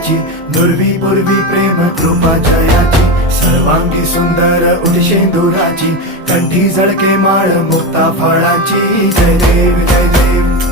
जयाची, नुरवी पूर्वी प्रेम कृपा जयाची, सर्वांगी सुंदर उठशेंदुराची, कंठी झळके माळ मुक्ता फळाची. जय देव जय देव.